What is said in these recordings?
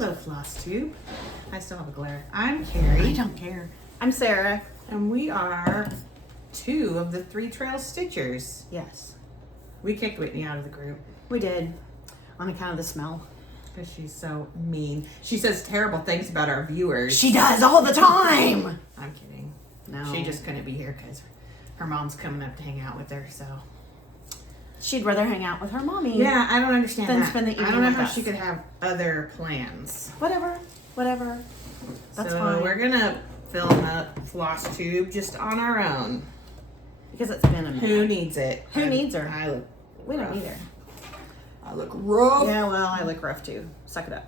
Hello, Floss Tube. I still have a glare. I'm Carrie. I don't care. I'm Sarah. And we are 2 of the 3 Trail Stitchers. Yes, We kicked Whitney out of the group we did. On account of the smell. because she's so mean. She says terrible things about our viewers. She does all the time. I'm kidding. No. She just couldn't be here because her mom's coming up to hang out with her, so. She'd rather hang out with her mommy. Yeah, I don't understand Then that. spend the I don't evening know with how us. she could have other plans. Whatever. That's so fine. we're gonna film a Floss Tube just on our own. Because it's been a minute. Who needs it? Who needs her? I look We don't rough. either. I look rough. Yeah, well, I look rough too. Suck it up.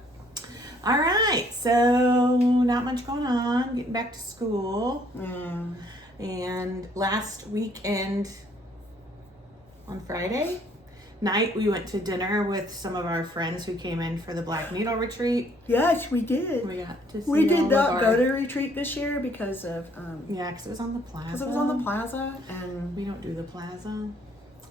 All right, so not much going on. Getting back to school. And last weekend, on Friday night, we went to dinner with some of our friends who came in for the Black Needle Retreat. Yes, we did. We got to see We did all of not our- go to retreat this year because of Yeah, because it was on the plaza. because it was on the plaza and We don't do the plaza.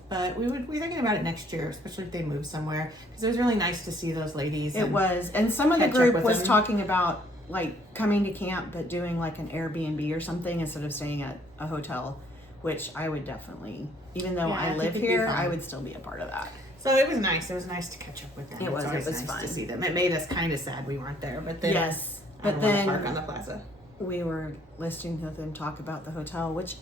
But we're thinking about it next year, especially if they move somewhere. Because it was really nice to see those ladies. it and- was. And some of the catch up group with was them. talking about like coming to camp but doing like an Airbnb or something instead of staying at a hotel, which I would definitely, even though Yeah, I I think live it'd be here, fun. I would still be a part of that. So it was nice. It was nice to catch up with them. It was. always It was nice fun. to see them. It made us kind of sad we weren't there, but then Yes. I But don't wanna then park on the plaza. we were listening to them talk about the hotel, which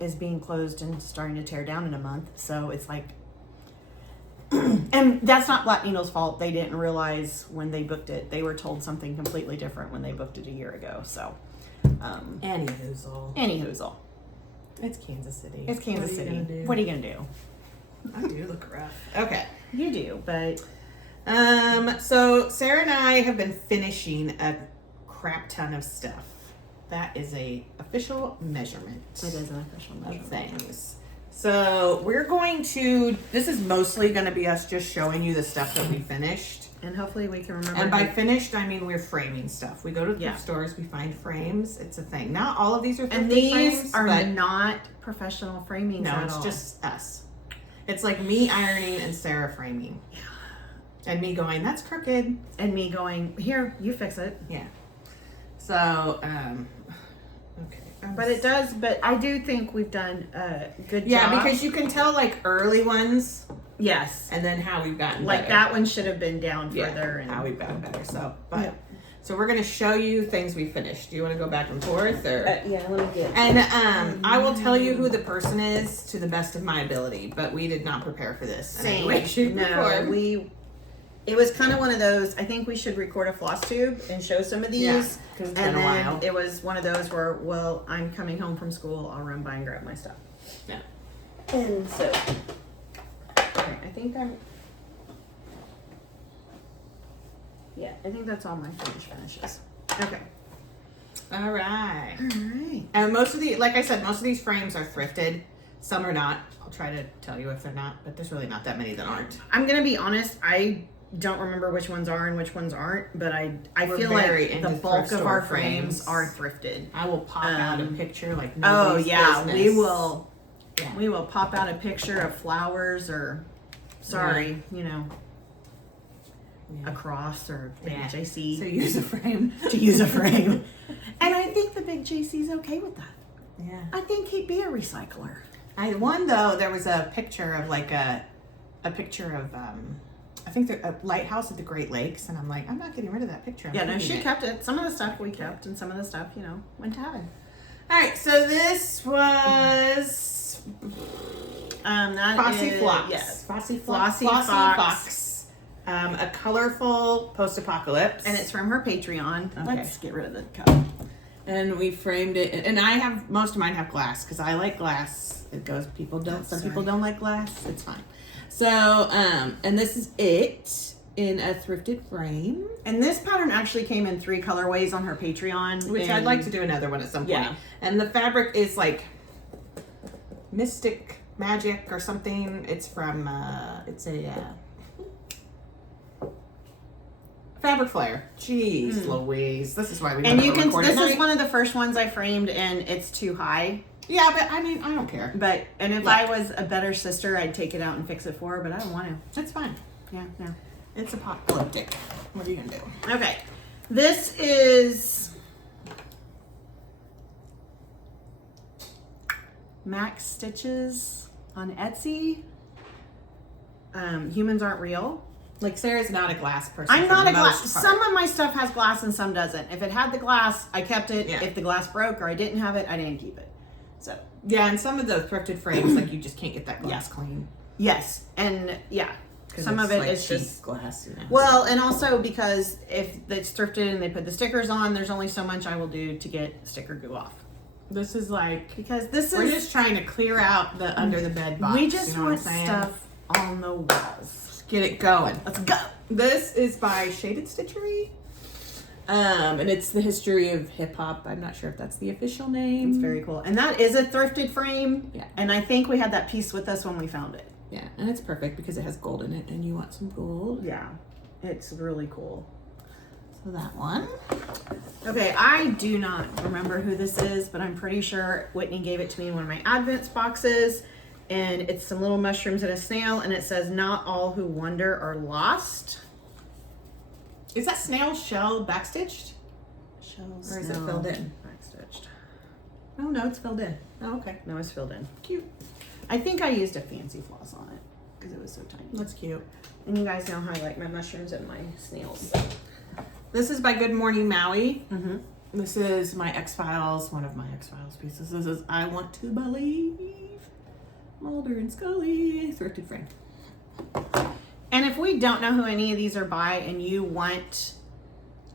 is being closed and starting to tear down in a month. So it's like, and that's not Black Needle's fault. They didn't realize when they booked it. They were told something completely different when they booked it a year ago. So, Any hoozle. any hoozle. It's Kansas City. It's Kansas What are you City. gonna do? What are you gonna do? I do look rough. Okay. You do, but So Sarah and I have been finishing a crap ton of stuff. That is a official measurement. it is an official Of measurement. things. So we're going to. This is mostly going to be us just showing you the stuff that we finished. And hopefully we can remember. And by who- finished, I mean we're framing stuff. We go to thrift Yeah. stores, we find frames. It's a thing. Not all of these are thrifted and these frames, are but not professional framings no, at it's all. just us. It's like me ironing and Sarah framing. Yeah. And me going, that's crooked. And me going, here, you fix it. Yeah. So, okay. But it does, but I do think we've done a good job. Yeah, because you can tell like early ones yes. and then how we've gotten Like better. that one should have been down Yeah, further. And how we've gotten better. So, but Yeah. so we're gonna show you things we finished. Do you want to go back and forth, or? yeah, let me get. And I will tell you who the person is to the best of my ability, but we did not prepare for this in any way, shape, or No, form. it was kind of one of those. I think we should record a floss tube and show some of these. Yeah, 'cause it's been and a then while. it was one of those where, well, I'm coming home from school. I'll run by and grab my stuff. Yeah. And so, okay, I think I'm. Yeah, I think that's all my finishes. Okay. All right. All right. And most of like I said, most of these frames are thrifted. Some are not. I'll try to tell you if they're not, but there's really not that many that aren't. I'm gonna be honest. I don't remember which ones are and which ones aren't, but I We're feel very like into the bulk thrift of store our frames frames. are thrifted. I will pop out a picture like Oh nobody's yeah, business. we will. Yeah. We will pop out a picture of flowers or, sorry, you know, Yeah. a cross or big Yeah. JC So use a frame. to use a frame. And I think the big JC's okay with that. Yeah. I think he'd be a recycler. One though, there was a picture of like a picture of I think a lighthouse at the Great Lakes, and I'm like, I'm not getting rid of that picture. I'm Yeah, no, keeping she it. kept it. Some of the stuff we kept, and some of the stuff, you know, went to heaven. All right, so this was That Fossy is- Fox. Yes. Flossy Flossy Fox. A colorful post-apocalypse, And it's from her Patreon. Okay. Let's get rid of the cup. and we framed it. And I have most of mine have glass because I like glass. It goes. People don't. Some people don't like glass. It's fine. So, and this is it in a thrifted frame, And this pattern actually came in 3 colorways on her Patreon. which and I'd like to do another one at some point. Yeah. And the fabric is like Mystic Magic or something. It's from. It's a. Fabric Flare. Jeez Louise. This is why we And don't you ever can. record This at is night. one of the first ones I framed, and it's too high. Yeah, but I mean, I don't care. But if Yeah. I was a better sister, I'd take it out and fix it for her. But I don't want to. It's fine. Yeah, no. It's apocalyptic. What are you gonna do? Okay. This is Max Stitches on Etsy. Humans Aren't Real. Like Sarah's not a glass person. I'm for not the a glass. most part. Some of my stuff has glass and some doesn't. If it had the glass, I kept it. Yeah. If the glass broke or I didn't have it, I didn't keep it. So Yeah, and some of the thrifted frames, like you just can't get that glass Yeah. clean. yes, and yeah, 'Cause some it's of it like is cheap just glass. You know? well, and also because if it's thrifted and they put the stickers on, there's only so much I will do to get sticker goo off. this is like Because this we're is just trying to clear out the under the bed box. we just you know what want I'm saying? stuff on the walls. Get it going. Let's go. This is by Shaded Stitchery. And it's the history of hip hop. I'm not sure if that's the official name. It's very cool, and that is a thrifted frame. Yeah. And I think we had that piece with us when we found it. Yeah, and it's perfect because it has gold in it, and you want some gold. Yeah, it's really cool. So that one. Okay, I do not remember who this is, but I'm pretty sure Whitney gave it to me in one of my Advents boxes. And it's some little mushrooms and a snail, and it says, "Not all who wander are lost." Is that snail shell backstitched? Shells. Or is it filled in? Backstitched. Oh no, it's filled in. Oh, okay. No, it's filled in. Cute. I think I used a fancy floss on it because it was so tiny. That's cute. And you guys know how I like my mushrooms and my snails. This is by Good Morning Maui. Mm-hmm. This is my X-Files, one of my X-Files pieces. This is I Want to Believe. Mulder and Scully, thrifted frame. And if we don't know who any of these are by and you want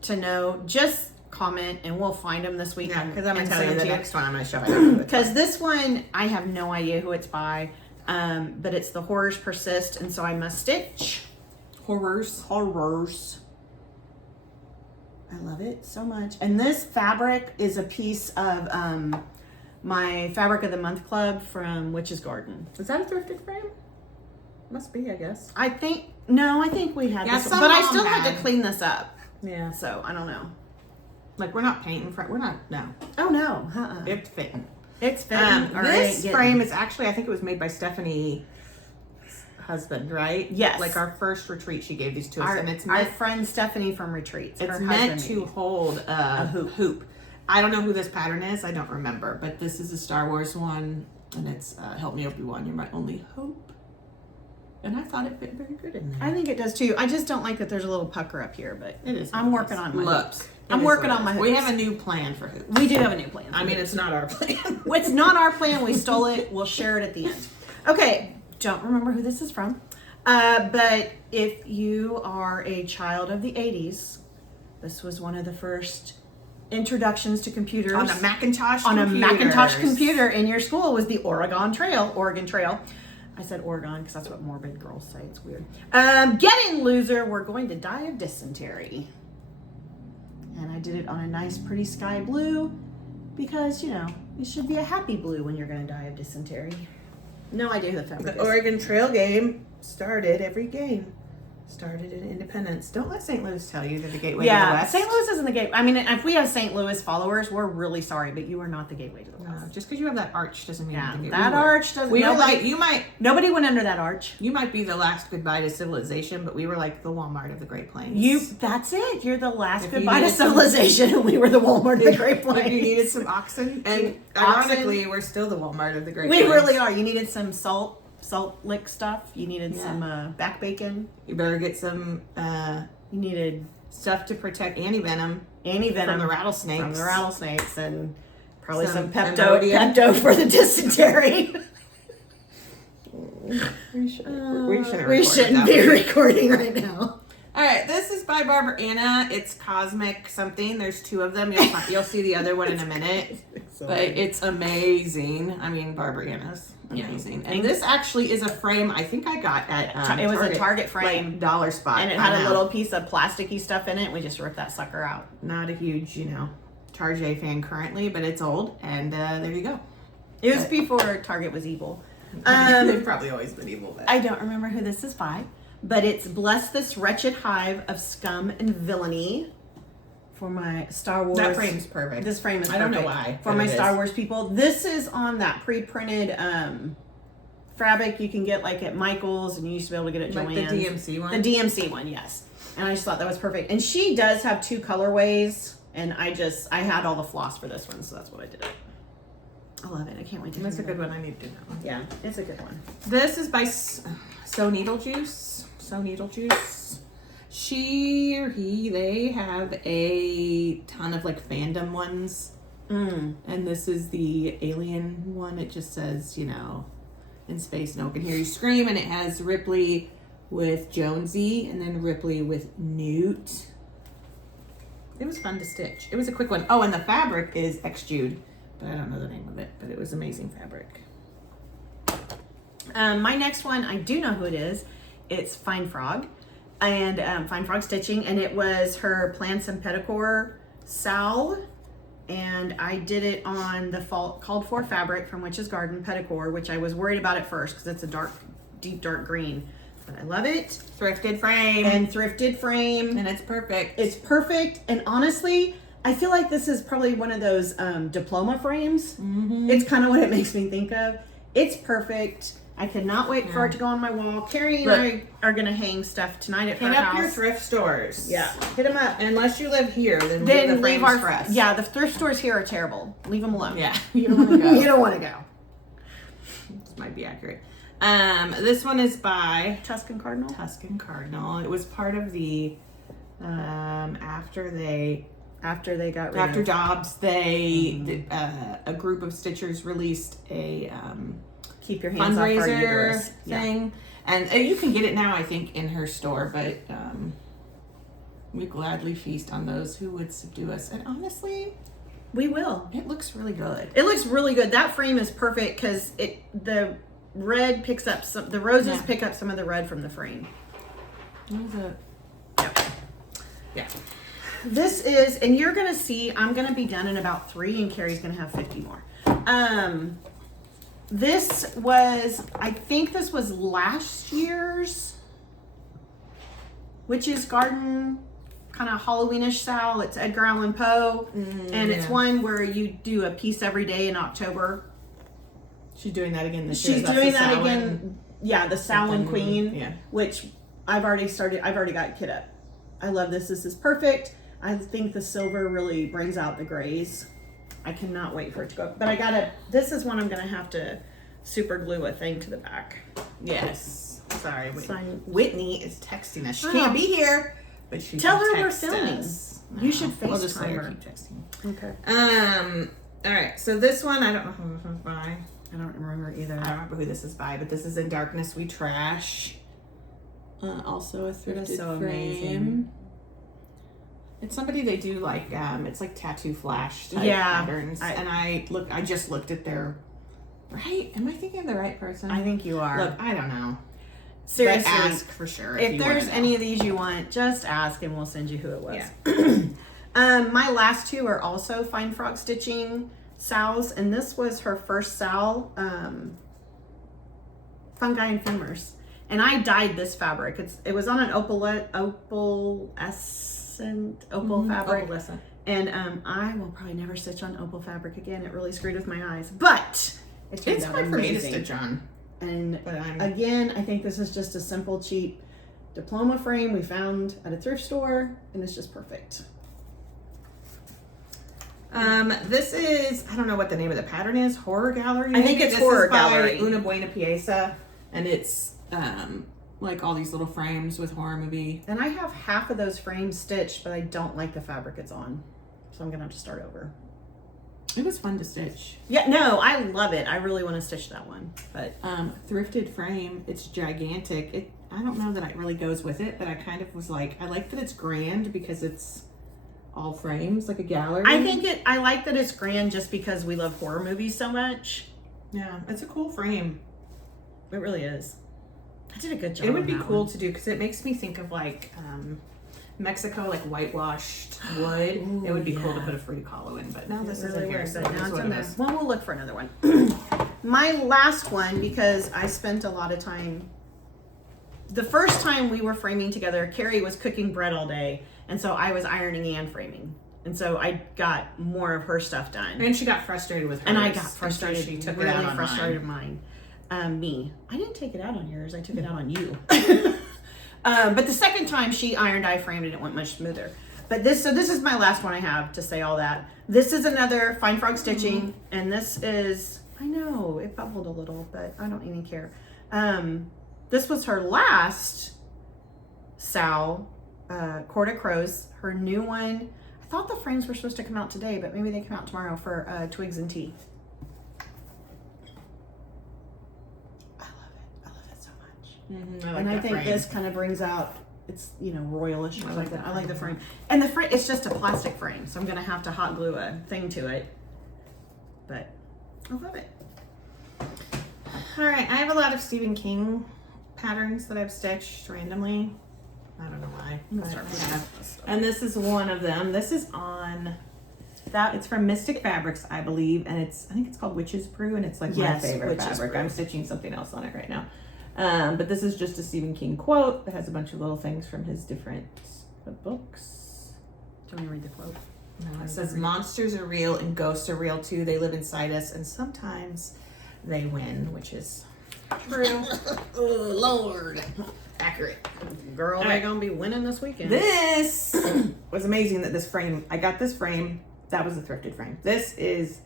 to know, just comment and we'll find them this week. Yeah, because I'm and gonna tell you send the them to next one I'm going to show you. Because this one, I have no idea who it's by, but it's The Horrors Persist, and so I must stitch. Horrors. I love it so much. And this fabric is a piece of my Fabric of the Month Club from Witch's Garden. Is that a thrifted frame? Must be, I guess. I think we had Yeah, this, some but I mom still had had. to clean this up. Yeah. So I don't know. Like, we're not painting we're not, no. Oh no, It's fitting. it's fitting. or This it ain't frame getting. is actually, I think it was made by Stephanie's husband, right? Yes. Like our first retreat, she gave these to us, our, and it's our meant, friend Stephanie from Retreats. it's her meant husband to made. hold a hoop. I don't know who this pattern is. I don't remember, but this is a Star Wars one, and it's Help Me Obi-Wan, You're My Only Hope. And I thought it fit very good in there. I think it does too. I just don't like that there's a little pucker up here, but It is. I'm working on my Look, hoops. it I'm is working what on it my is. We hoops. have a new plan for hoops. We do have a new plan. I mean, it's not our plan. It's not our plan. We stole it. We'll share it at the end. Okay. Don't remember who this is from. But if you are a child of the 80s, this was one of the first introductions to computers. On a Macintosh On a computers. Macintosh computer in your school was the Oregon Trail. I said Oregon because that's what morbid girls say. It's weird. Get in, loser. We're going to die of dysentery. And I did it on a nice, pretty sky blue because, you know, it should be a happy blue when you're going to die of dysentery. No idea who the fabric The is. Oregon Trail game started in Independence. Don't let St. Louis tell you they're the gateway to the Yeah, West. St. Louis isn't the gateway. I mean, if we have St. Louis followers, we're really sorry, but you are not the gateway to the No, West. just because you have that arch doesn't mean Yeah, you're the that gateway. arch doesn't. We were Nobody, like, nobody went under that arch. you might be the last goodbye to civilization, but we were like the Walmart of the Great Plains. That's it. You're the last If you goodbye to needed some- civilization, and we were the Walmart of the Great If Plains. you needed some oxen, and Oxen. ironically, we're still the Walmart of the Great We Plains. really are. You needed some salt lick stuff. You needed Yeah. some back bacon. You better get some You needed stuff to protect anti-venom anti-venom from the rattlesnakes. and probably Some some Imodium. Pepto for the dysentery. We shouldn't We shouldn't be recording right now. All right, this is by Barbara Anna. It's Cosmic something. There's two of them. You'll see the other one in a minute. But it's amazing. I mean, Barbara Anna's amazing. And this actually is a frame I think I got at It was Target, a Target frame. like Dollar Spot. And it I had a know. little piece of plasticky stuff in it. We just ripped that sucker out. Not a huge, Target fan currently, but it's old. And there you go. It was before Target was evil. They've probably always been evil. But I don't remember who this is by, but it's Bless This Wretched Hive of Scum and Villainy for my Star Wars. that frame's perfect. This frame is I don't know perfect why, for but my it Star is. Wars people. This is on that pre-printed fabric you can get like at Michael's, and you used to be able to get at Like Joann's. the DMC one. The DMC one, yes. And I just thought that was perfect. And she does have 2 colorways, and I had all the floss for this one, so that's what I did. I love it. I can't wait to That's a good one. I need to do that one. Yeah, it's a good one. This is by So Needle Juice. So Needle Juice. She or he, they have a ton of like fandom ones. And this is the alien one. It just says, you know, in space, no one can hear you scream. And it has Ripley with Jonesy and then Ripley with Newt. It was fun to stitch. It was a quick one. Oh, and the fabric is X-Jude, but I don't know the name of it, but it was amazing fabric. My next one, I do know who it is. It's Fine Frog, and Fine Frog Stitching, and it was her Plants and Peticore Sal, and I did it on the fall called for fabric from Witch's Garden Peticore, which I was worried about at first because it's a deep dark green, but I love it. Thrifted frame. And thrifted frame. And it's perfect. It's perfect, and honestly, I feel like this is probably one of those diploma frames. It's kind of what it makes me think of. It's perfect. I cannot wait for it to go on my wall. Carrie and I are going to hang stuff tonight at her Hit house. up your thrift stores. Yeah, hit them up. Unless you live here, then leave the frames for us. Yeah, the thrift stores here are terrible. Leave them alone. Yeah, you don't want to go. You don't want to go. This might be accurate. This one is by Tuscan Cardinal. Tuscan Cardinal. It was part of the after Jobs, they a group of stitchers released a Keep your hands off our fundraiser uterus thing, and you can get it now, I think, in her store. But we gladly feast on those who would subdue us. And honestly, we will. It looks really good. It looks really good. That frame is perfect because the red picks up some. The roses pick up some of the red from the frame. What is it? Yeah. This is, and you're gonna see, I'm gonna be done in about 3, and Carrie's gonna have 50 more. This was, I think this was last year's Witch's Garden kind of Halloweenish style. It's Edgar Allan Poe, and it's one where you do a piece every day in October. She's doing that again this year. She's doing that again. Yeah, the Samhain Queen, yeah. Which I've already got it kit up. I love this. This is perfect. I think the silver really brings out the grays. I cannot wait for it to go. But this is one I'm going to have to super glue a thing to the back. Yes. Sorry. Whitney is texting us. She can't be here, but she tell can her we're text filming. us. You should FaceTime We'll just let her her. keep texting. Okay. All right. So this one, I don't know who this is by. I don't remember either. I don't remember who this is by, but this is In Darkness We Trash. Also a thrifted so frame. amazing. It's somebody they do like it's like tattoo flash type patterns. I just looked at their Am I thinking of the right person? I think you are. Look, I don't know. Seriously, but ask for sure. If there's any of these you want, just ask and we'll send you who it was. Yeah. My last 2 are also Fine Frog Stitching Sal's, and this was her first Sal, Fungi and Femurs. And I dyed this fabric. It was on an opalescent fabric. Opalescent. And I will probably never stitch on opal fabric again. It really screwed with my eyes. But it's hard for me to stitch on. And again, I think this is just a simple, cheap diploma frame we found at a thrift store, and it's just perfect. This is, I don't know what the name of the pattern is, Horror Gallery. I think it's Horror Gallery. Una Buena Pieza, and it's like all these little frames with horror movie. And I have half of those frames stitched, but I don't like the fabric it's on, so I'm gonna have to start over. It was fun to stitch. Yeah, no, I love it. I really want to stitch that one, but thrifted frame. It's gigantic. I don't know that it really goes with it, but I kind of was like, I like that it's grand because it's all frames, like a gallery. I like that it's grand just because we love horror movies so much. Yeah, it's a cool frame. It really is. I did a good job. It would be cool to do because it makes me think of like Mexico, like whitewashed wood. Ooh, it would be cool to put a Frida Kahlo in, but now this isn't here. So now it's in there. Well, we'll look for another one. My last one, because I spent a lot of time. The first time we were framing together, Carrie was cooking bread all day, and so I was ironing and framing. And so I got more of her stuff done. And she got frustrated with hers. And I got frustrated. So she took really it out on frustrated mine. Me. I didn't take it out on yours. I took it out on you. But the second time she ironed, I framed, and it went much smoother. But this is my last one I have to say all that. This is another Fine Frog Stitching, and this is, I know, it bubbled a little, but I don't even care. This was her last Sal Court of Crows. Her new one, I thought the frames were supposed to come out today, but maybe they come out tomorrow for Twigs and Tea. I love it so much. I like And I that think frame. this kind of brings out, it's, royalish. I like that. I like the frame. And the frame, it's just a plastic frame, so I'm going to have to hot glue a thing to it. But I love it. All right, I have a lot of Stephen King patterns that I've stitched randomly. I don't know why. I'm gonna but start I putting have. this stuff. And this is one of them. This is on that. It's from Mystic Fabrics, I believe, and I think it's called Witch's Brew, and it's like Yes, my favorite Witch's fabric. Brew. I'm stitching something else on it right now. But this is just a Stephen King quote that has a bunch of little things from his different books. Do you want me to read the quote? It says, "Monsters are real and ghosts are real too. They live inside us, and sometimes they win," which is true. Oh, Lord. Accurate. Girl, All they're right. going to be winning this weekend. This was amazing that this frame, I got this frame, that was a thrifted frame. This is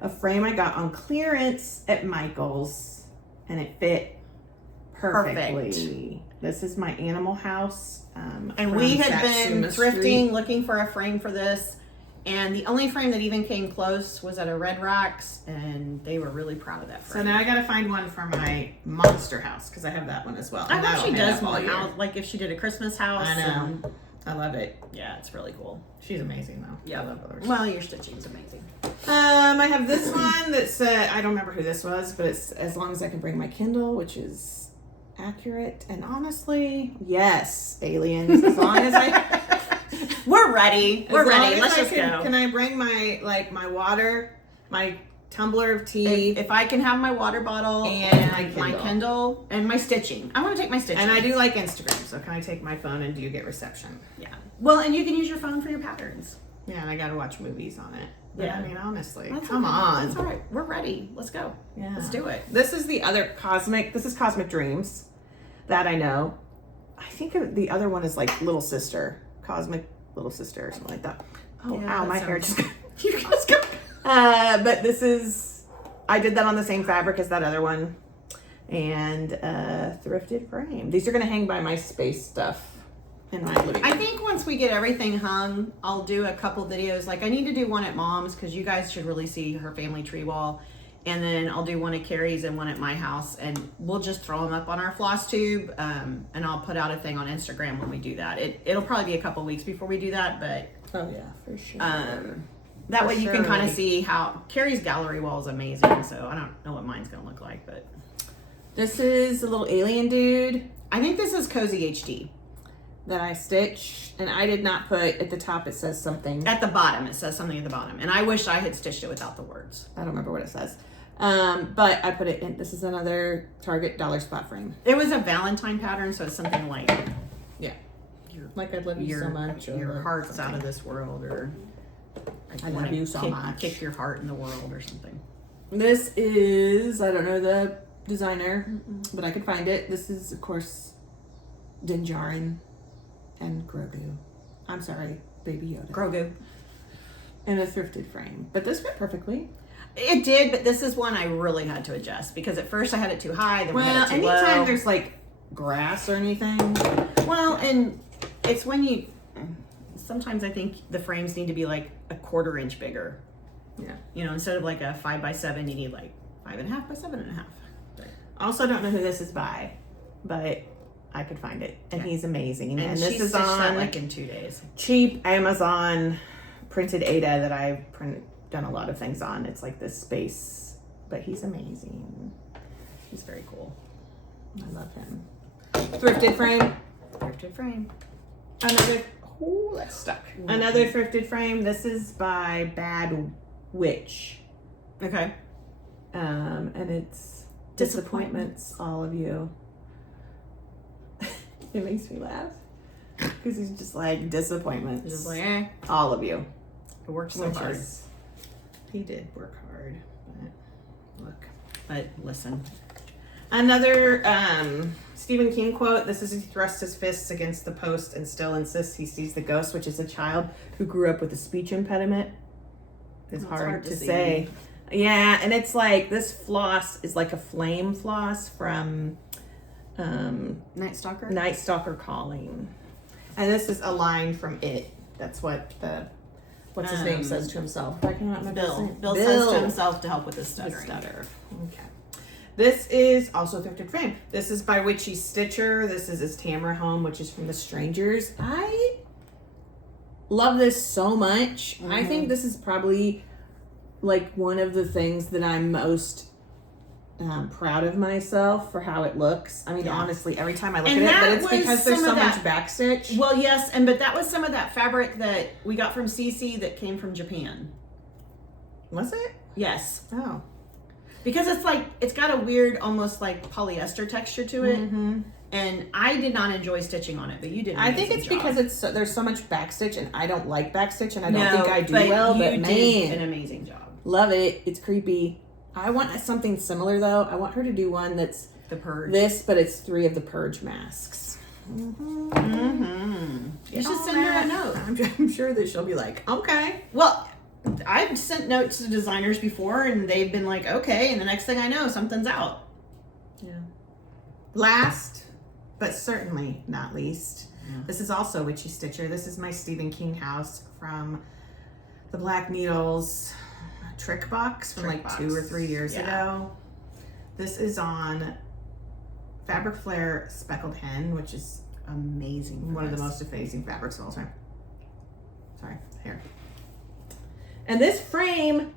a frame I got on clearance at Michael's, and it fit perfectly. This is my Animal House. And we had been Satsuma thrifting, Street. looking for a frame for this. And the only frame that even came close was at a Red Rocks, and they were really proud of that So frame. now I gotta find one for my Monster House, because I have that one as well. I And hope that'll she hang does up all more year. house, like if she did a Christmas house. I know. and- I love it. yeah, it's really cool. She's amazing though. Yeah. I love hers. Well, your stitching's amazing. I have this one that said, I don't remember who this was, but it's as long as I can bring my Kindle, which is accurate. And honestly, yes, aliens. As long as I, We're ready. We're as long ready. as Let's I just can, go. Can I bring my water, my tumbler of tea, If I can have my water bottle And my my Kindle and my stitching. I want to take my stitching. and I do like Instagram, so can I take my phone and do you get reception? Yeah. Well, and you can use your phone for your patterns. Yeah, and I got to watch movies on it. But, Yeah. I mean, honestly, That's come okay. on. That's all right. We're ready. Let's go. Yeah. Let's do it. This is the other This is Cosmic Dreams. That I know. I think the other one is like Little Sister. Cosmic Little Sister or something like that. Oh, Yeah, ow, that my hair sounds- just got, you guys got. But this is, I did that on the same fabric as that other one. And thrifted frame. These are going to hang by my space stuff in my living room. I think once we get everything hung, I'll do a couple videos. Like I need to do one at Mom's because you guys should really see her family tree wall. And then I'll do one at Carrie's and one at my house, and we'll just throw them up on our floss tube. And I'll put out a thing on Instagram when we do that. It'll probably be a couple weeks before we do that, but Oh, yeah, for sure. that For way you can kind of sure. see how Carrie's gallery wall is amazing. So I don't know what mine's gonna look like, but This is a little alien dude I think this is Cozy HD. that I stitched, and I did not put at the top. It says something. At the bottom, it says something at the bottom, and I wish I had stitched it without the words. I don't remember what it says. But I put it in. This is another Target dollar spot frame. It was a Valentine pattern, so it's something like Yeah, your like I love you so much. your or heart's something. out of this world, or I wanna love you so much. Kick your heart in the world, or something. This is, I don't know the designer, but I could find it. This is, of course, Dinjarin and Grogu. I'm sorry, Baby Yoda. Grogu. In a thrifted frame. But this fit perfectly. It did, but this is one I really had to adjust because at first I had it too high, then we Well, had it too anytime low. there's like grass or anything. Well, and it's when you. Sometimes I think the frames need to be like a 1/4 inch bigger. Yeah. You know, instead of like a 5x7, you need like 5.5 by 7.5. Also, don't know who this is by, but I could find it, and he's amazing. And, this she is stitched that on like in 2 days. cheap Amazon printed Ada that I've done a lot of things on. It's like this space, but he's amazing. He's very cool. I love him. Thrifted frame. Thrifted frame. Another. Oh, that's stuck. Another thrifted frame. This is by Bad Witch. Okay. And it's disappointments, all of you. It makes me laugh because he's just like disappointments, It's just like, all of you. it worked so Which hard. is, he did work hard, but look. But listen, Another Stephen King quote. This is, he thrusts his fists against the post and still insists he sees the ghost, which is a child who grew up with a speech impediment. It's hard to say. Yeah, and it's like this floss is like a flame floss from Night Stalker? Night Stalker Calling. And this is a line from It. That's what what's his name says to himself. I cannot remember his name. Bill says to himself to help with his The stuttering. stutter. Okay. This is also Thrifted Frame. This is by Witchy Stitcher. This is his Tamara Home, which is from The Strangers. I love this so much. I think this is probably like one of the things that I'm most proud of myself for how it looks. I mean, honestly, every time I look And at it, but that it's was because there's some so of much that- backstitch. Well, yes, but that was some of that fabric that we got from Cece that came from Japan. Was it? Yes. Oh. Because it's got a weird, almost like polyester texture to it. Mm-hmm. And I did not enjoy stitching on it, but you did. I think it's because there's so much backstitch, and I don't like backstitch, and I don't think I do well. You But did man, an amazing job. love it. It's creepy. I want something similar though. I want her to do one that's The Purge. this, but it's 3 of the Purge masks. Mm-hmm. You should send her a note. I'm sure that she'll be like, okay. Well, I've sent notes to designers before, and they've been like, okay, and the next thing I know, something's out. Yeah. Last, but certainly not least, this is also Witchy Stitcher. This is my Stephen King house from the Black Needles trick box from Trick like box. 2 or 3 years Yeah. ago. This is on Fabric Flare Speckled Hen, which is Amazing. one of the most amazing fabrics of all time. Sorry, here. And this frame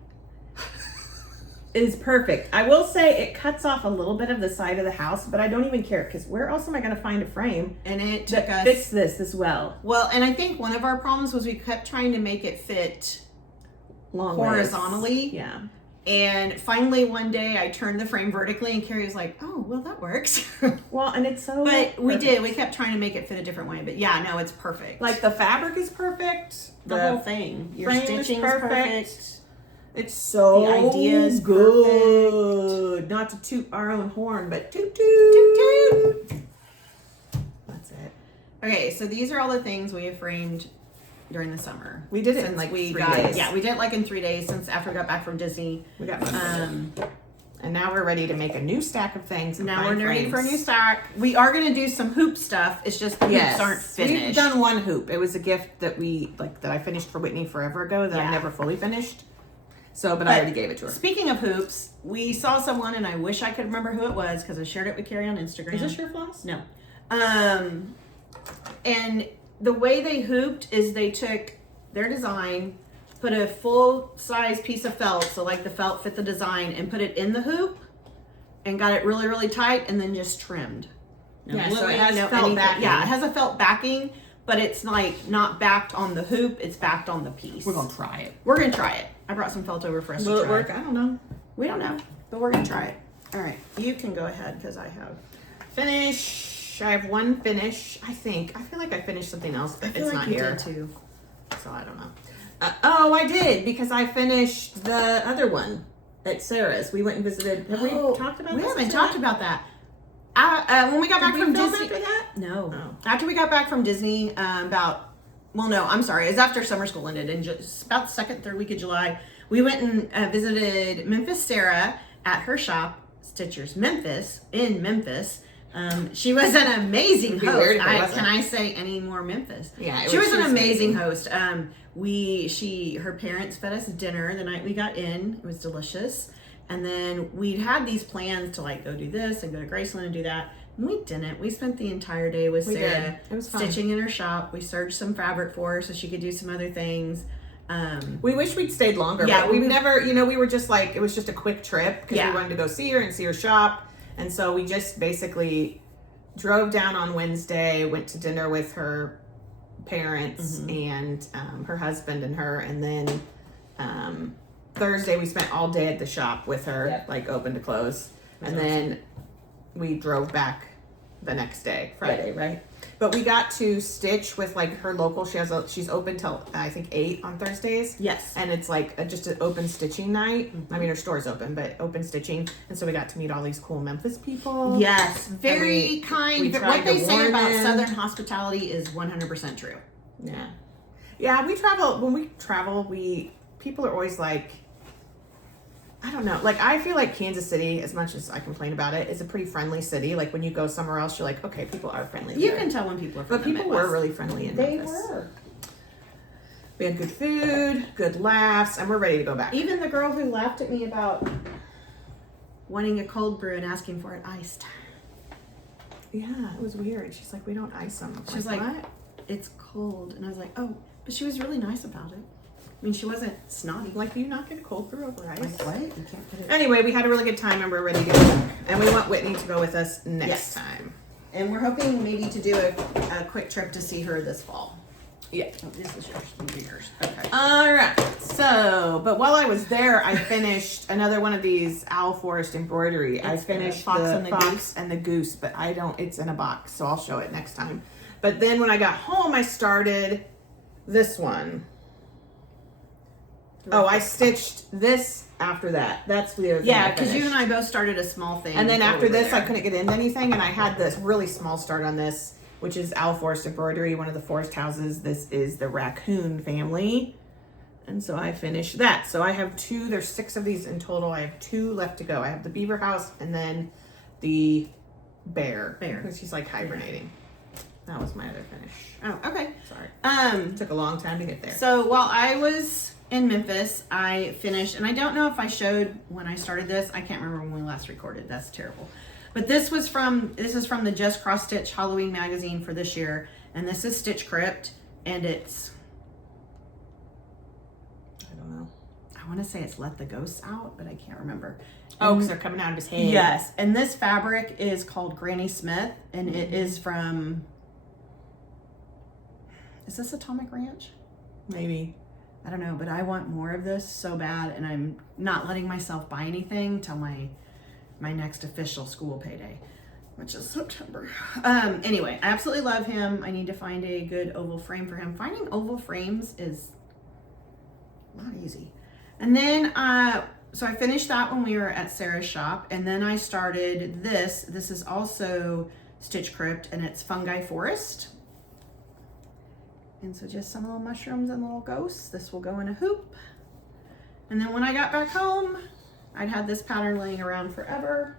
is perfect. I will say it cuts off a little bit of the side of the house, but I don't even care because where else am I going to find a frame And it took that us. fits this as well? Well, and I think one of our problems was we kept trying to make it fit Long horizontally. ways. Yeah. And finally, one day, I turned the frame vertically, and Carrie was like, "Oh, well, that works." Well, and it's so. But we perfect. did. We kept trying to make it fit a different way. But yeah, no, it's perfect. Like the fabric is perfect. the whole thing. Your frame is stitching is perfect. It's so The idea is good. Not to toot our own horn, but toot toot. That's it. Okay, so these are all the things we have framed during the summer. We did it in Since like we 3 got, days. Yeah, we did it like in 3 days since after we got back from Disney. We got and now we're ready to make a new stack of things. And Now find we're ready for a new frames. stack. We are going to do some hoop stuff. It's just the hoops aren't finished. We've done one hoop. It was a gift that that I finished for Whitney forever ago that I Yeah. never fully finished. So, but I already gave it to her. Speaking of hoops, we saw someone, and I wish I could remember who it was because I shared it with Carrie on Instagram. Is this your floss? No. And the way they hooped is they took their design, put a full size piece of felt, so like the felt fit the design, and put it in the hoop and got it really, really tight and then just trimmed. No Yeah, so it gluing, has no felt anything. backing. Yeah, it has a felt backing, but it's like not backed on the hoop, it's backed on the piece. We're gonna try it. We're gonna try it. I brought some felt over for us Will to it try. work? I don't know. We don't know, but we're gonna try it. All right, you can go ahead because I have. Finish. I have one finish. I think. I feel like I finished something else, but it's not here. too. So I don't know. Oh, I did because I finished the other one at Sarah's. We went and visited. Have we talked about We this? haven't talked about that. When we got back Did we from film Disney. after that? No. Oh. After we got back from Disney, I'm sorry. It was after summer school ended, in just about the second, third week of July. We went and visited Memphis Sarah at her shop, Stitchers Memphis, in Memphis. She was an amazing It'd be host. weird if it wasn't. Can I say any more Memphis? Yeah, she was an amazing amazing. host. Her parents fed us dinner the night we got in. It was delicious. And then we'd had these plans to like go do this and go to Graceland and do that. And we didn't. We spent the entire day with We Sarah did. It was fun. stitching in her shop. We serged some fabric for her so she could do some other things. We wish we'd stayed longer. Yeah, but we've we- never. We were just like it was just a quick trip because Yeah. we wanted to go see her and see her shop, and so we just basically drove down on Wednesday, went to dinner with her parents and her husband and her, and then Thursday we spent all day at the shop with her, Yep. like open to close, and awesome. then we drove back the next day, Friday, right? But we got to stitch with like her local. She's open till I think 8 on Thursdays. Yes. And it's like just an open stitching night. I mean, her store's open, but open stitching. And so we got to meet all these cool Memphis people. Yes, very kind. we But tried what they to say warn about them. Southern hospitality is 100% true. Yeah. Yeah, we travel. When we travel, people are always like, I don't know. Like, I feel like Kansas City, as much as I complain about it, is a pretty friendly city. Like, when you go somewhere else, you're like, okay, people are friendly. You there. can tell when people are from But the people Midwest. were really friendly in They Memphis. were. We had good food, good laughs, and we're ready to go back. Even the girl who laughed at me about wanting a cold brew and asking for it iced. Yeah, it was weird. She's like, we don't ice them. She was like, what? it's cold. And I was like, oh, but she was really nice about it. I mean, she wasn't snotty. Like, do you not get a cold brew over ice? Like, what? You can't put it. Anyway, we had a really good time and we're ready to go back. And we want Whitney to go with us next Yes. time. And we're hoping maybe to do a quick trip to see her this fall. Yeah. Oh, this is yours. These are yours. Okay. All right. So, but while I was there, I finished another one of these Owl Forest embroidery. I It's finished the fox the and the fox goose. and the goose, but I don't. It's in a box, so I'll show it next time. But then when I got home, I started this one. Oh, I stitched this after that. That's the other thing Yeah, I because you and finished. I both started a small thing. And then before after we were this, I there. couldn't get into anything, and I had this really small start on this, which is Owl Forest Embroidery, one of the forest houses. This is the raccoon family. And so I finished that. So I have 2, there's 6 of these in total. I have 2 left to go. I have the beaver house and then the bear. Because he's like hibernating. That was my other finish. Oh, okay. Sorry. Took a long time to get there. So while I was in Memphis, I finished, and I don't know if I showed when I started this. I can't remember when we last recorded. That's terrible. But this is from the Just Cross Stitch Halloween magazine for this year, and this is Stitch Crypt, and it's, I don't know. I want to say it's Let the Ghosts Out, but I can't remember. Oh, because they're coming out of his head. Yes, and this fabric is called Granny Smith, and it is from, is this Atomic Ranch? Maybe. I don't know, but I want more of this so bad, and I'm not letting myself buy anything till my next official school payday, which is September. Anyway, I absolutely love him. I need to find a good oval frame for him. Finding oval frames is not easy. And then, so I finished that when we were at Sarah's shop, and then I started this. This is also Stitch Crypt, and it's Fungi Forest. And so just some little mushrooms and little ghosts. This will go in a hoop. And then when I got back home, I'd had this pattern laying around forever.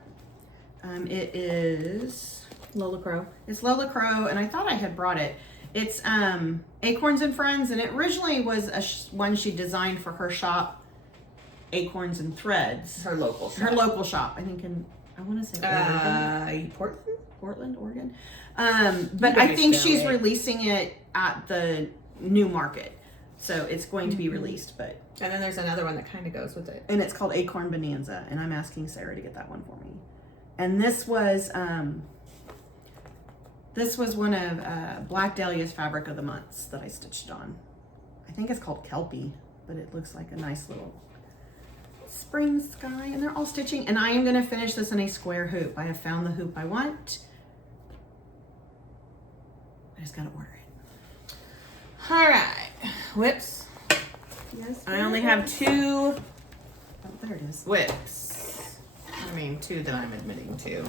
It is Lola Crow. It's Lola Crow, and I thought I had brought it. It's Acorns and Friends, and it originally was one she designed for her shop, Acorns and Threads. Her local shop. Her local shop, I think I want to say Oregon. Portland? Oregon. But You I guys think know she's it. releasing it at the new market. So it's going to be released, but And then there's another one that kind of goes with it. and it's called Acorn Bonanza, and I'm asking Sarah to get that one for me. And this was one of Black Dahlia's Fabric of the Months that I stitched on. I think it's called Kelpie, but it looks like a nice little spring sky, and they're all stitching. And I am going to finish this in a square hoop. I have found the hoop I want. I just got to order it. All right. Whips. Yes. I only have 2 Oh, there it is. whips. I mean, 2 that I'm admitting to.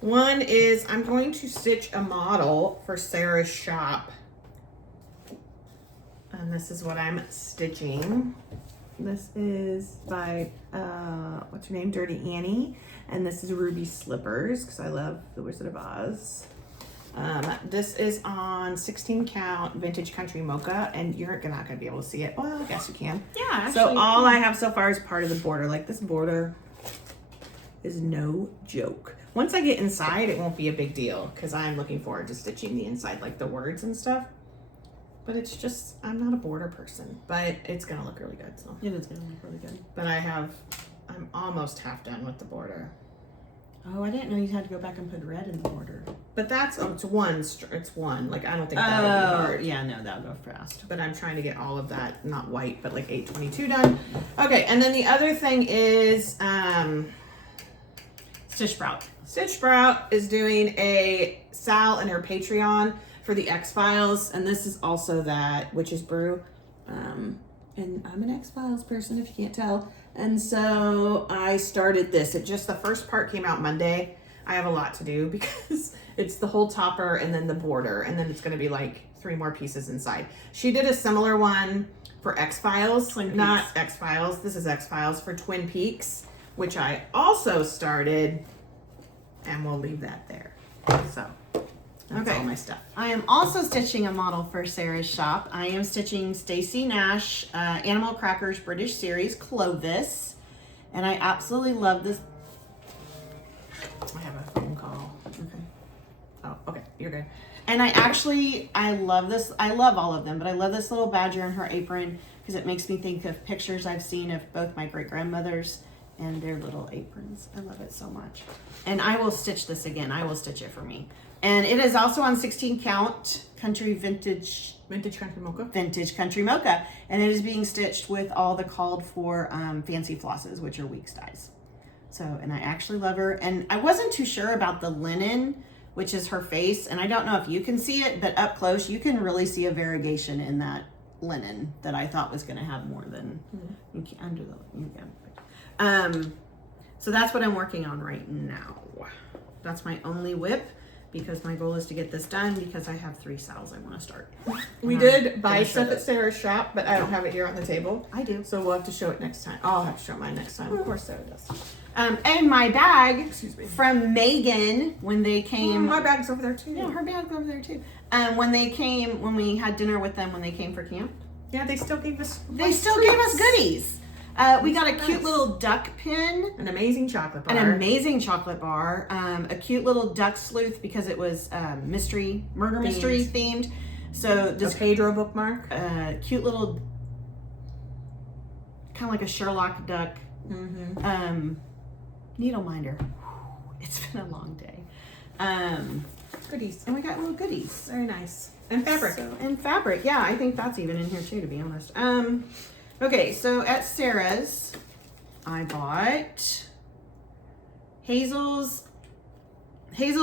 One is I'm going to stitch a model for Sarah's shop. And this is what I'm stitching. This is by, what's her name? Dirty Annie. And this is Ruby Slippers, because I love The Wizard of Oz. This is on 16 count vintage country mocha, and you're not going to be able to see it. Well, I guess you can. Yeah, actually. So all I have so far is part of the border. Like, this border is no joke. Once I get inside, it won't be a big deal because I'm looking forward to stitching the inside, like the words and stuff. But it's just, I'm not a border person, but it's going to look really good. So. It is going to look really good. But I'm almost half done with the border. Oh, I didn't know you had to go back and put red in the border. But that's, it's one. Like, I don't think that'll be hard. Yeah, no, that'll go fast. But I'm trying to get all of that, not white, but like 822 done. Okay, and then the other thing is, Stitch Sprout. Stitch Sprout is doing a Sal and her Patreon for the X-Files, and this is also that Witch's Brew. And I'm an X-Files person, if you can't tell. And so I started this. The first part came out Monday. I have a lot to do because it's the whole topper and then the border, and then it's going to be like 3 more pieces inside. She did a similar one for X-Files. Twin Peaks. Not X-Files. This is X-Files for Twin Peaks, which I also started, and we'll leave that there. So that's Okay. all my stuff. I am also stitching a model for Sarah's shop. I am stitching Stacey Nash Animal Crackers British Series Clovis, and I absolutely love this. I have a phone call. Okay. Oh, okay. You're good. And I love this. I love all of them, but I love this little badger and her apron because it makes me think of pictures I've seen of both my great grandmothers and their little aprons. I love it so much. And I will stitch this again. I will stitch it for me. And it is also on 16 count country vintage country mocha, and it is being stitched with all the called for fancy flosses, which are Weeks dyes. So, and I actually love her. And I wasn't too sure about the linen, which is her face, and I don't know if you can see it, but up close you can really see a variegation in that linen that I thought was going to have more than you can under the. So that's what I'm working on right now. That's my only whip, because my goal is to get this done because I have 3 sales I want to start. We And did I'm buy gonna show stuff at this. Sarah's shop, but I don't have it here on the table. I do. So we'll have to show it next time. I'll have to show mine next time. Of course Sarah does. And my bag Excuse me. from Megan when they came. My bag's over there too. Yeah, her bag's over there too. When they came, when we had dinner with them, when they came for camp, Yeah, they still gave us. they still gave us goodies. We got a cute Nice. little duck pin, An amazing chocolate bar. an amazing chocolate bar, a cute little duck sleuth because it was murder mystery themed. So a this Pedro bookmark. cute little, kind of like a Sherlock duck needle minder. It's been a long day. Goodies. And we got little goodies. Very nice. And fabric. And fabric, yeah, I think that's even in here too, to be honest. Okay, so at Sarah's, I bought Hazel's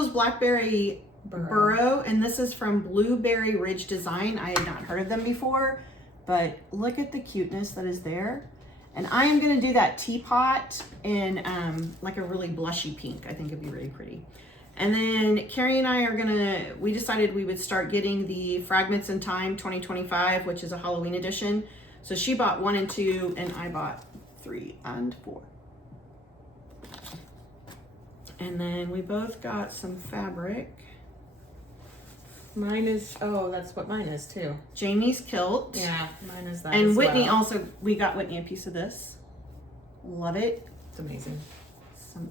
Blackberry Burrow, and this is from Blueberry Ridge Design. I had not heard of them before, but look at the cuteness that is there. And I am gonna do that teapot in like a really blushy pink. I think it'd be really pretty. And then Carrie and I we decided we would start getting the Fragments in Time 2025, which is a Halloween edition. So she bought 1 and 2, and I bought 3 and 4. And then we both got some fabric. Mine is, that's what mine is too. Jamie's kilt. Yeah, mine is that. And as Whitney well. also, we got Whitney a piece of this. Love it. It's amazing.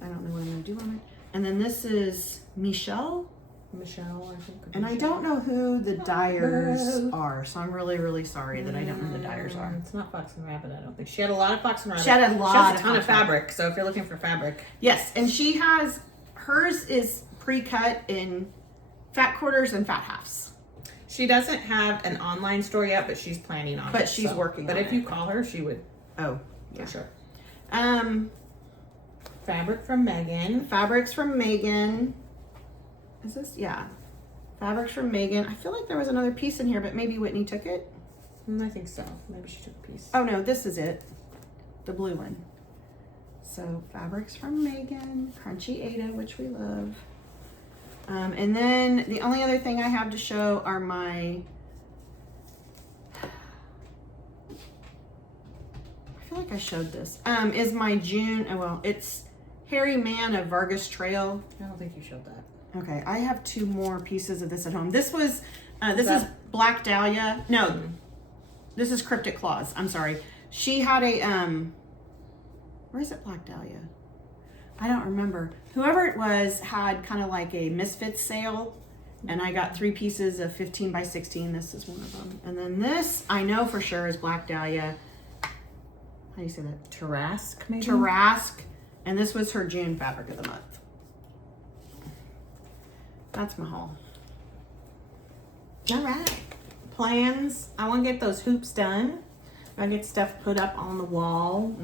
I don't know what I'm gonna do on it. And then this is Michelle. Michelle, I think. And I don't know who the dyers are, so I'm really, really sorry that I don't know who the dyers are. It's not Fox and Rabbit, I don't think. She had a lot of Fox and Rabbit. She had a lot She has of a ton of Fox and Rabbit. fabric, so if you're looking for fabric. Yes, and she has, hers is pre-cut in fat quarters and fat halves. She doesn't have an online store yet, but she's planning on it. But she's working But on if it. you call her, she would, Oh, for sure. fabric Fabric from Megan. fabrics from Megan. Is this? Yeah. Fabrics from Megan. I feel like there was another piece in here, but maybe Whitney took it. I think so. Maybe she took a piece. Oh no, this is it. The blue one. So fabrics from Megan, Crunchy Ada, which we love. And then the only other thing I have to show are my, I feel like I showed this, is my June, it's Harry Mann of Vargas Trail. I don't think you showed that. Okay, I have 2 more pieces of this at home. This was, this is that- Black Dahlia. No, this is Cryptic Claws. I'm sorry. She had a, where is it Black Dahlia? I don't remember. Whoever it was had kind of like a Misfits sale, and I got 3 pieces of 15 by 16. This is one of them. And then this, I know for sure is Black Dahlia. How do you say that? Tarask, maybe? Tarask. And this was her June fabric of the month. That's my haul. All right. Plans. I want to get those hoops done. I get stuff put up on the wall.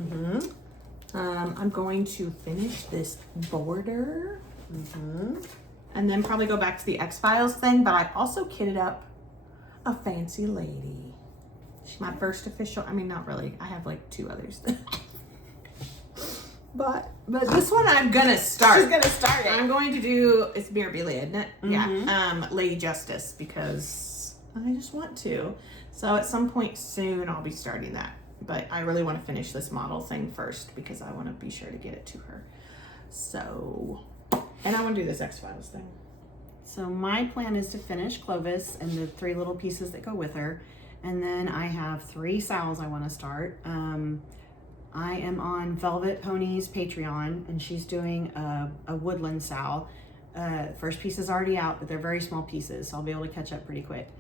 I'm going to finish this border. And then probably go back to the X-Files thing, but I also kitted up a fancy lady. My first official, I mean, not really. I have like 2 others. But this one I'm gonna start. She's gonna start it. I'm going to do, it's Mirabile, isn't it? Yeah. Lady Justice, because I just want to. So at some point soon I'll be starting that. But I really want to finish this model thing first because I want to be sure to get it to her. So, and I want to do this X-Files thing. So my plan is to finish Clovis and the 3 little pieces that go with her. And then I have 3 Sals I want to start. I am on Velvet Pony's Patreon, and she's doing a woodland Sal. First piece is already out, but they're very small pieces, so I'll be able to catch up pretty quick.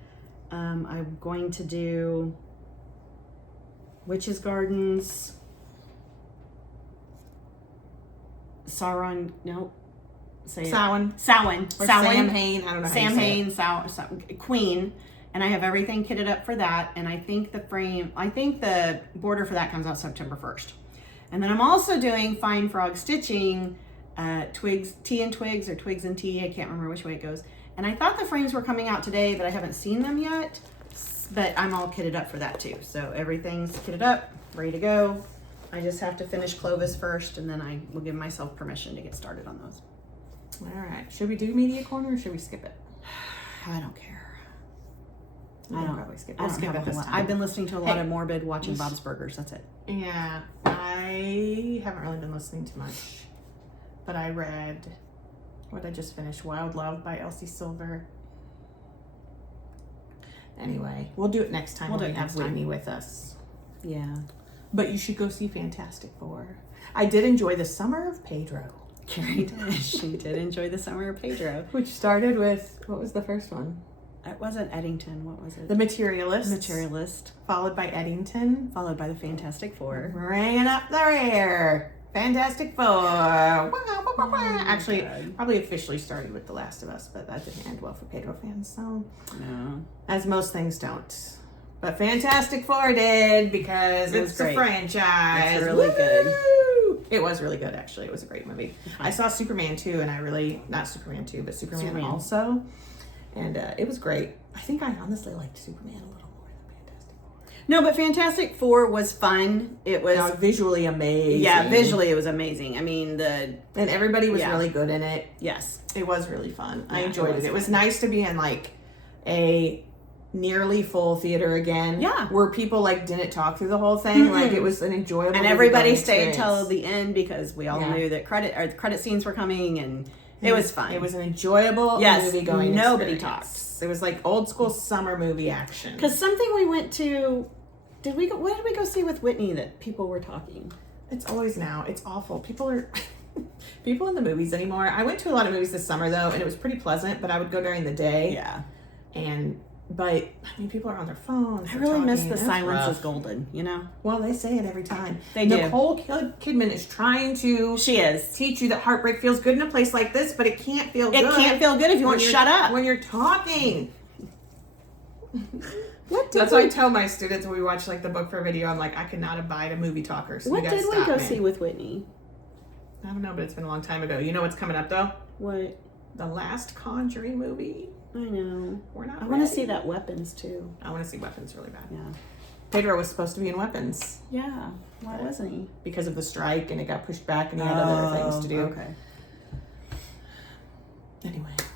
I'm going to do Witch's Gardens, Sauron, nope. Say it. Samhain. Samhain. Or Sam Hain. I don't know how you say it. Samhain, Queen. And I have everything kitted up for that. And I think the border for that comes out September 1st. And then I'm also doing Fine Frog Stitching, Twigs, Tea and Twigs, or Twigs and Tea. I can't remember which way it goes. And I thought the frames were coming out today, but I haven't seen them yet. But I'm all kitted up for that too. So everything's kitted up, ready to go. I just have to finish Clovis first, and then I will give myself permission to get started on those. All right. Should we do Media Corner or should we skip it? I don't care. I don't probably skip it. I We'll don't skip have it a this whole lot. time. I've been listening to a lot of Morbid, watching Yes. Bob's Burgers. That's it. Yeah, I haven't really been listening to much, but I read what I just finished, Wild Love by Elsie Silver. Anyway, we'll do it next time We'll do when it we have next time. Whitney with us. Yeah. But you should go see Fantastic Four. I did enjoy The Summer of Pedro, Carrie did. She did enjoy the Summer of Pedro. which started with, what was the first one? It wasn't Eddington. What was it? The Materialist. Materialist, Followed by Eddington. followed by the Fantastic Four. Bringing up the rear. Fantastic Four. Wah, wah, wah, wah. Actually, God. probably officially started with The Last of Us, but that didn't end well for Pedro fans, so. No. As most things don't. But Fantastic Four did because It was it's a great. franchise. It's really good. Woo! It was really good, actually. It was a great movie. I saw Superman 2, and I really, not Superman 2, but Superman. Also. And it was great. I think I honestly liked Superman a little more than Fantastic Four. No, but Fantastic Four was fun. It was, Now, visually amazing. yeah, visually it was amazing. I mean, And everybody was Yeah. really good in it. yes. It was really fun. I Yeah, enjoyed it it. It was was nice to be in like a nearly full theater again. Yeah. Where people like didn't talk through the whole thing. Like it was an enjoyable And everybody movie-going stayed experience. till the end because we all Yeah. knew that credit scenes were coming, and it was fun. It was an enjoyable Yes, movie going nobody experience. It was like old school summer movie action. Because something we went to, what did we go see with Whitney that people were talking? It's always now. It's awful. People are people in the movies anymore. I went to a lot of movies this summer though, and it was pretty pleasant, but I would go during the day. Yeah. But I mean, people are on their phones. I they're really miss talking. the That's silence rough. is golden, you know? Well, they say it every time. They do. Nicole Kidman is trying to She is. teach you that heartbreak feels good in a place like this, but it can't feel It good. can't feel good if you when won't you're- shut up. when you're talking. What did That's why I tell my students when we watch like the book for video, I'm like, I cannot abide a movie talker. So What you gotta did we stop go me. see with Whitney? I don't know, but it's been a long time ago. You know what's coming up though? What? The last Conjuring movie. I know. We're not. I want to ready. see that Weapons too. I want to see Weapons really bad. Yeah. Pedro was supposed to be in Weapons Yeah. Why wasn't he? because of the strike, and it got pushed back, and he had other things to do. Okay.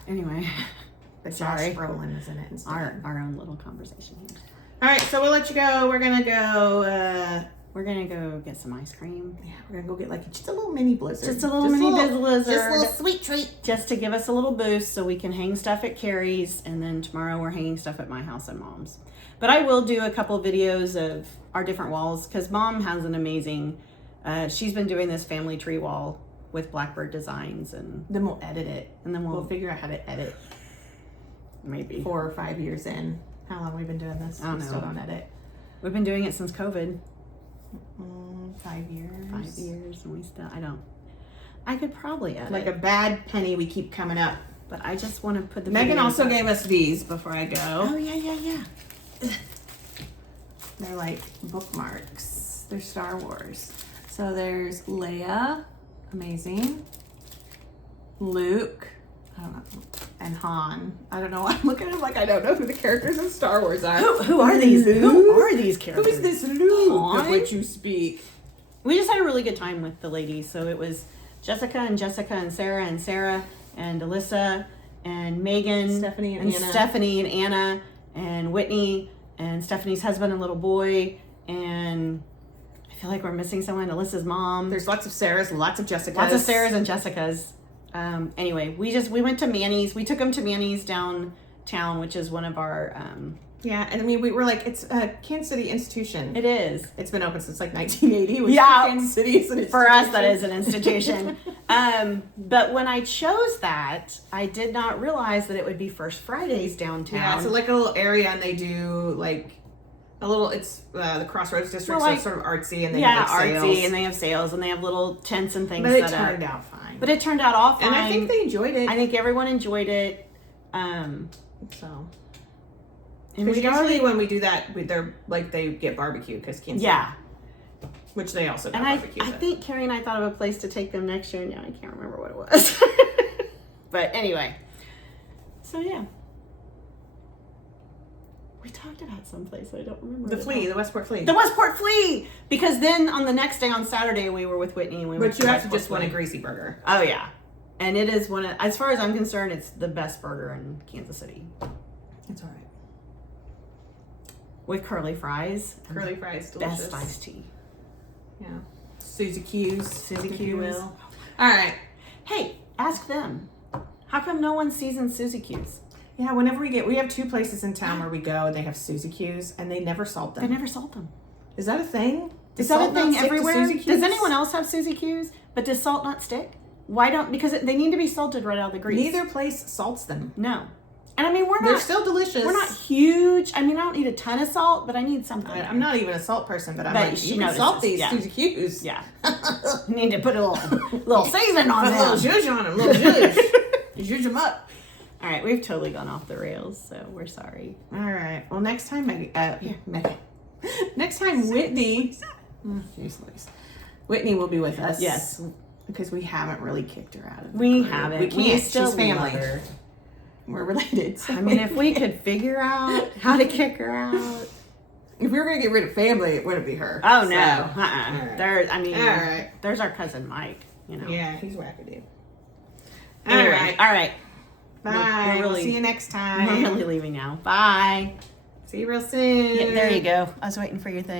Anyway, But Josh Brolin is in it instead. our own little conversation here. All right, so we'll let you go. We're gonna go. We're gonna go get some ice cream. Yeah, we're gonna go get like just a little mini blizzard. Just a little mini blizzard. Just a little sweet treat. Just to give us a little boost so we can hang stuff at Carrie's, and then tomorrow we're hanging stuff at my house and Mom's. But I will do a couple videos of our different walls because Mom has an amazing, she's been doing this family tree wall with Blackbird Designs, and Then we'll edit it, then we'll we'll figure out how to edit. maybe. 4 or 5 years in, how long we've been doing this? I don't We still know. don't edit. We've been doing it since COVID. 5 years. 5 years, and I could probably edit. Like a bad penny, we keep coming up. but I just want to put the Megan videos also up. gave us these before I go. Oh yeah. They're like bookmarks. They're Star Wars. So there's Leia, amazing. Luke, I don't know, and Han. I don't know. I'm looking at him like I don't know who the characters in Star Wars are. Who are these? Who are these characters? Who is this Luke Han? of which you speak? We just had a really good time with the ladies. So it was Jessica and Sarah and Alyssa and Megan, Stephanie and Anna. Stephanie and Anna and Whitney and Stephanie's husband and little boy, and I feel like we're missing someone. Alyssa's mom. There's lots of Sarahs, lots of Jessicas. Lots of Sarahs and Jessicas. Anyway, we went to Manny's. We took them to Manny's downtown, which is one of our. Yeah, and I mean, we were like, it's a Kansas City institution. It is. It's been open since like 1980. Which Yeah. for Kansas City is an institution. For us, that is an institution. But when I chose that, I did not realize that it would be First Fridays downtown. Yeah, it's like a little area, and they do like a little. It's the Crossroads District, Well, like- so it's sort of artsy, and they yeah, have like, artsy, sales. and they have sales, and they have little tents and things But it set turned up. out fine. But it turned out all fine. And I think they enjoyed it. I think everyone enjoyed it. So. And Because we got usually when we do that, they're like they get barbecue because Kansas. yeah. Which they also got And I barbecue. think Carrie and I thought of a place to take them next year, and now I can't remember what it was. But anyway, so yeah. We talked about someplace, I don't remember. the Flea, the Westport Flea. The Westport Flea! Because then on the next day, on Saturday, we were with Whitney, and we went But to you actually Westport just want a Flea. greasy burger. Oh, yeah. And it is one of, as far as I'm concerned, it's the best burger in Kansas City. It's all right. With curly fries. Curly fries, delicious. Best iced tea. Yeah. Susie Q's. Susie if you Q's. will. All right. Hey, ask them. How come no one seasons Susie Q's? Yeah, whenever we have two places in town where we go, and they have Susie Q's, and they never salt them. They never salt them. Is that a thing? Is that a salt not thing stick to everywhere? Susie Q's? Does anyone else have Susie Q's? But does salt not stick? Why don't? Because they need to be salted right out of the grease. Neither place salts them. No. And I mean, They're still delicious. We're not huge. I mean, I don't need a ton of salt, but I need something. I'm not even a salt person, but I'm But like, she you can notices, salt these yeah. Susie Q's. Yeah. You need to put a little seasoning on Put a little them. zhuzh on them, little zhuzh. Zhuzh them up. All right, we've totally gone off the rails, so we're sorry. All right. Well, next time, Megan. Next time, Whitney. Oh, jeez Louise. Whitney will be with us. Yes. Because we haven't really kicked her out of the We group. haven't. We can't. still She's family. love her. We're related. So. I mean, if we could figure out how to kick her out. if we were gonna get rid of family, it wouldn't be her. Oh, no. So, Uh-uh. all right. All right. There's our cousin Mike, you know. Yeah, he's wackadoo. Anyway, all right. Bye. We're We'll really- see you next time. We're really leaving now. Bye. See you real soon. Yeah, there you go. I was waiting for your thing.